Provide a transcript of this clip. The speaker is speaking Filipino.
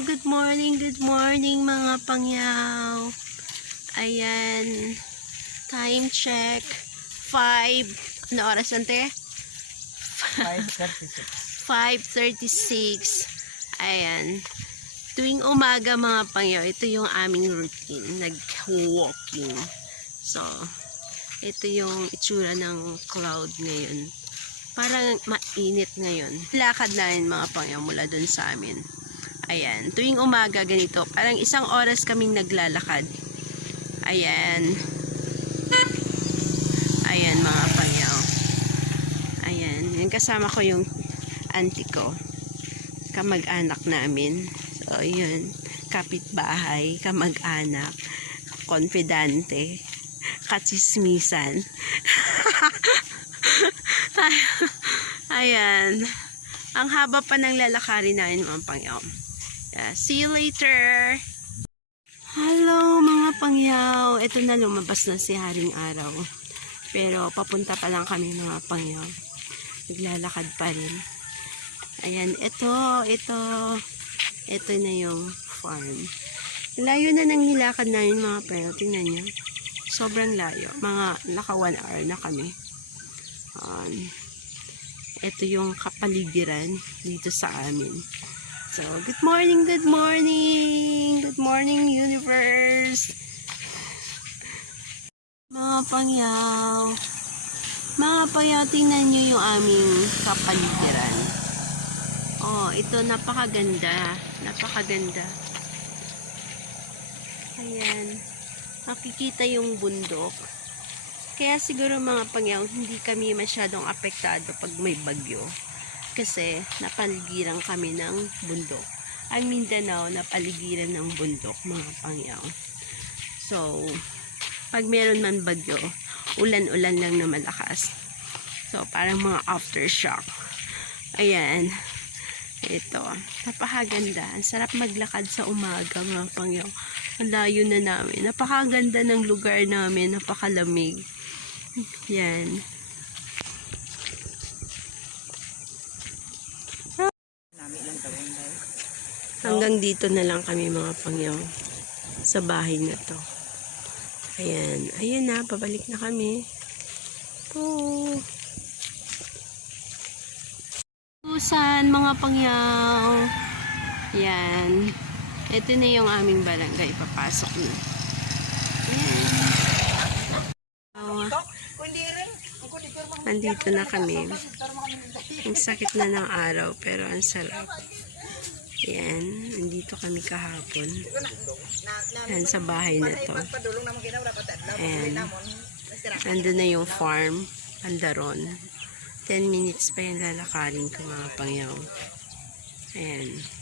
good morning, good morning mga pangyaw. Ayan, time check, 5, ano oras ante? 536. 5.36. Ayan, tuwing umaga mga pangyaw, ito yung aming routine, nag-walking. So, ito yung itsura ng cloud ngayon. Parang mainit ngayon. Lakad namin mga pangyaw mula dun sa amin. Ayan. Tuwing umaga ganito. Parang isang oras kaming naglalakad. Ayan. Ayan mga pangyaw. Ayan. Yan kasama ko yung auntie ko. Kamag-anak namin. So, yun. Kapitbahay. Kamag-anak. Konfidante. Katsismisan. Ayan. Ang haba pa ng lalakarin namin mga pangyaw. Yeah, see you later. Hello mga pangyaw. Ito na lumabas na si Haring Araw. Pero papunta pa lang kami mga pangyaw. Naglalakad pa rin. Ayan, ito, ito. Ito na yung farm. Layo na ng nilakad namin mga pangyaw. Tingnan nyo. Sobrang layo. Mga naka one hour na kami. Um, ito yung kapaligiran dito sa amin. So, good morning, good morning! Good morning, universe! Mga pangyaw, mga pangyaw, tingnan nyo yung aming kapaligiran. Oh, ito napakaganda. Napakaganda. Ayan. Makikita yung bundok. Kaya siguro mga pangyaw, hindi kami masyadong apektado pag may bagyo. Kasi napaligiran kami ng bundok. Ang Mindanao, napaligiran ng bundok, mga pangyaw. So, pag meron man bagyo, ulan-ulan lang na malakas. So, parang mga aftershock. Ayan. Ito. Napakaganda. Ang sarap maglakad sa umaga, mga pangyaw. Ang layo na namin. Napakaganda ng lugar namin. Napakalamig. Yan. Hanggang dito na lang kami mga pangyaw. Sa bahay na to. Ayan. Ayan na. Pabalik na kami. Po. Susan, mga pangyaw. Yan. Ito na yung aming barangay. Papasok na. Ayan. Andito na kami. Ang sakit na ng araw, pero ang sarap. Yan. Andito kami kahapon. Yan, sa bahay na to. Ayan. Nandun na yung farm, Andaron. 10 minutes pa yung lalakarin ko mga pangyaw. Ayan.